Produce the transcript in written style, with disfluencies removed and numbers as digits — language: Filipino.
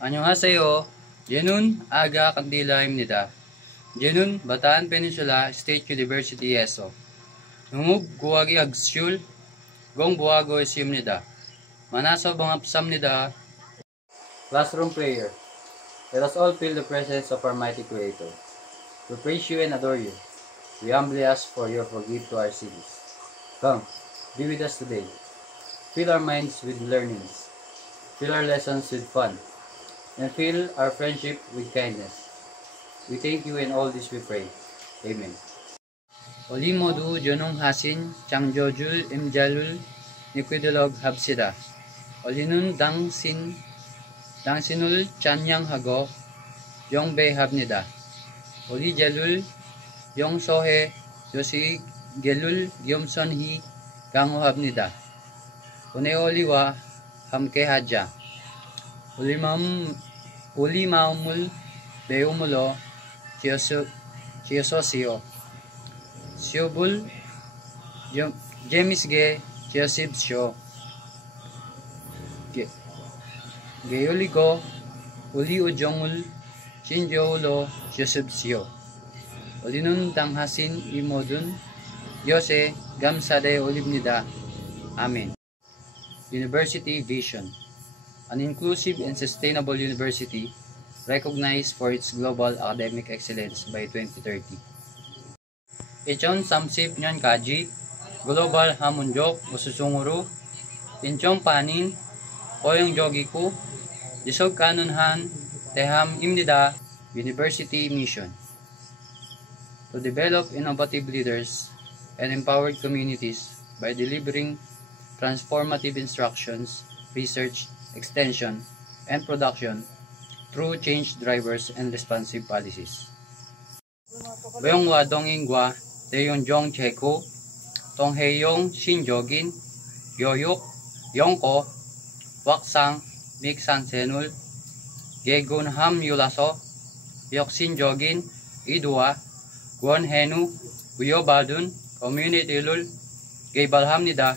안녕하세요. Jenun aga kandilaimnida. Jenun Bataan Peninsula State University-eso. Nungug guwagi agsyul gong buwago isimnida. Manaso bangapsamnida. Classroom prayer. Let us all feel the presence of our mighty Creator. We praise you and adore you. We humbly ask for your forgiveness to our sins. Come, be with us today. Fill our minds with learnings. Fill our lessons with fun. And fill our friendship with kindness. We thank you and all this we pray. Amen. Oli modu jonong hasin changjojul imjalul nikwidolog habsida. Olinun dangsinul chanyang hago yong be habnida. Oli jalul yong sohe yosi gelul gyomson hi gango habnida. Une oliwa hamke haja. Uli maumul beumulo chiososio. Siobul jemisge chiosibsio. Geyoligo uli ujongul chinjoulo chiosibsio. Olinun tanghasin imodun yose gamsade olibnida. Amen. University Vision. An inclusive and sustainable university recognized for its global academic excellence by 2030. Ichon samsip nyan kaji, global hamunjok ususunguru, inchong panin, koyong jogiku, disog kanunhan, teham imnida, university mission. To develop innovative leaders and empowered communities by delivering transformative instructions, research, extension, and production through change drivers and responsive policies. Bayong wadong ingwa, teyong jong cheko, tong heyong shinjogin, yoyok, yongko, waksang, miksan senul, gegun ham yulaso, yok sinjogin, idua, guan henu, uyobadun, community lul, gaybalham nida,